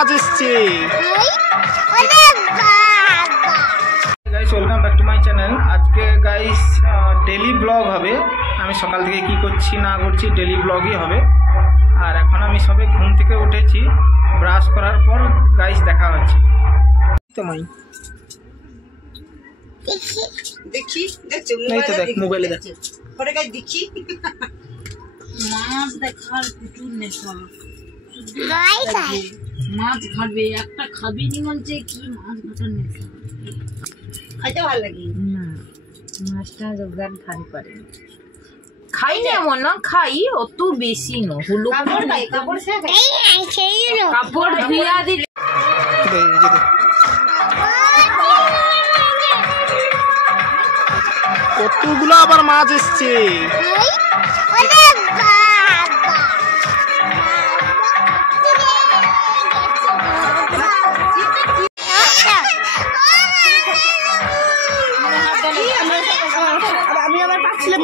মাছ এসছে। Guys welcome back to my channel. আজকে guys daily blog হবে। আমি সকাল থেকে কি করছি না করছি ডেলি ব্লগই হবে। আর এখন আমি সবে ঘুম থেকে উঠেছি, ব্রাশ করার পর গাইস দেখা হচ্ছে। তোমায় দেখি মোবাইলে দেখি মাছ দেখার প্রচুর নেশা। মাছ খাবে একটা খাবি নি মনছে কি মাছ ঘাটার নেশা। খাইতে ভালো লাগে না, মাছটা জোগান খাই পারে খাই না এমন না, খাই অত বেশি না। হলো কাপড় ধুইয়া দিলে কতগুলো আবার মাছ এসছে। আমি আবার পাচ্ছিলাম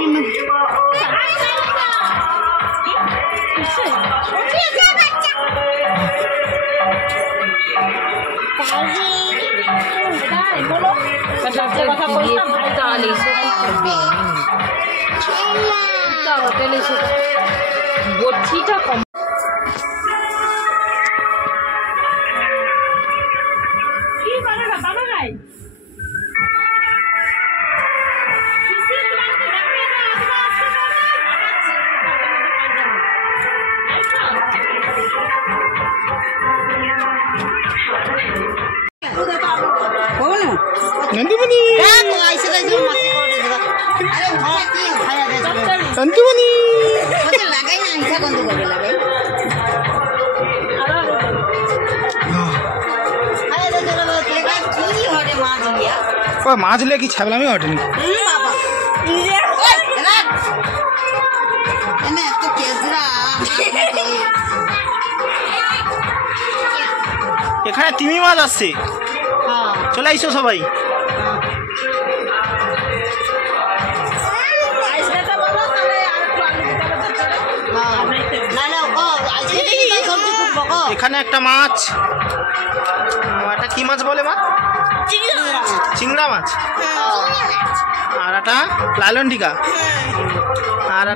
বটিটা কম नंदीमणि नंदीमणि মাছ লিয়ে কি ছাবলামি হটেনি। এখানে তিমি মাছ আসছে, চলে আইসো সবাই। এখানে একটা মাছ, এটা কি মাছ বলে মা? চিংড়া মাছ। আর একটা লালনটিকা, আর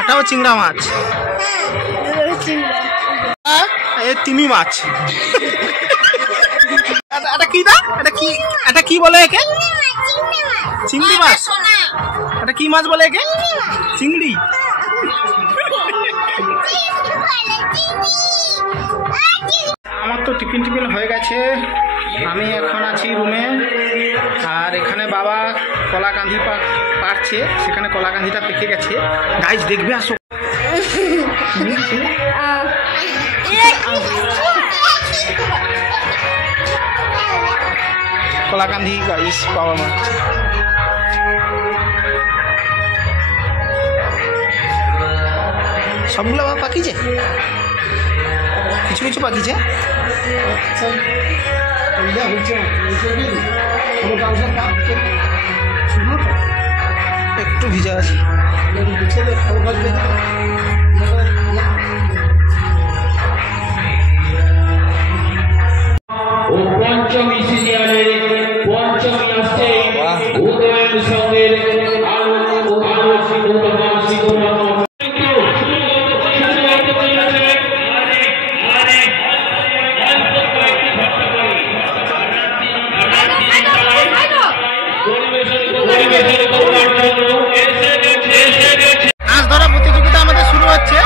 এটাও চিংড়া মাছ। তিমি মাছ। এটা কি বলে একে? চিংড়ি মাছ। এটা কি মাছ বলে একে? চিংড়ি। আমার তো টিফিন হয়ে গেছে, আমি এখন আছি রুমে। আর এখানে বাবা কলাকান্ধি পাড়ছে, সেখানে কলাকান্ধিটা পেকে গেছে। গাইস দেখবে, আসো। কলাকান্ধি গাইস বাবা মা। সবগুলো বাবা পাকিছে, কিছু কিছু পাকিছে। একটু ভিজা আছে। পঞ্চমী সিরিয়ালের পঞ্চমী আসছে উদয়ন সঙ্গের মাছ ধরা প্রতিযোগিতা আমাদের শুরু হচ্ছে।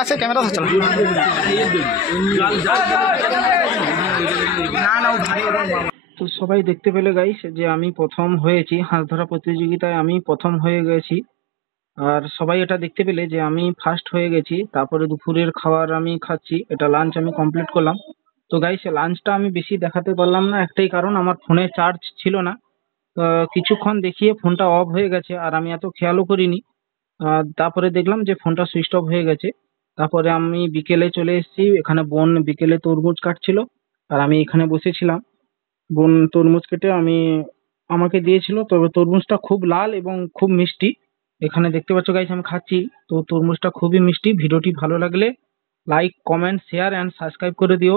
আচ্ছা ক্যামেরা ধরছে তো সবাই দেখতে পেলে গাইস যে আমি প্রথম হয়েছি হাঁস ধরা প্রতিযোগিতায়, আমি প্রথম হয়ে গেছি। আর সবাই এটা দেখতে পেলে যে আমি ফার্স্ট হয়ে গেছি। তারপরে দুপুরের খাবার আমি খাচ্ছি, এটা লাঞ্চ আমি কমপ্লিট করলাম। তো গাইস লাঞ্চটা আমি বেশি দেখাতে পারলাম না, একটাই কারণ আমার ফোনে চার্জ ছিল না। কিছুক্ষণ দেখিয়ে ফোনটা অফ হয়ে গেছে আর আমি এত খেয়ালও করিনি। তারপরে দেখলাম যে ফোনটা সুইচ অফ হয়ে গেছে। তারপরে আমি বিকেলে চলে এসেছি, এখানে বোন বিকেলে তরমুজ কাটছিল আর আমি এখানে বসেছিলাম। বোন তরমুজ কেটে আমাকে দিয়েছিল, তবে তরমুজটা খুব লাল এবং খুব মিষ্টি। এখানে দেখতে পাচ্ছ গাইস আমি খাচ্ছি, তো তরমুজটা খুবই মিষ্টি। ভিডিওটি ভালো লাগলে like, comment, share and subscribe করে দিও।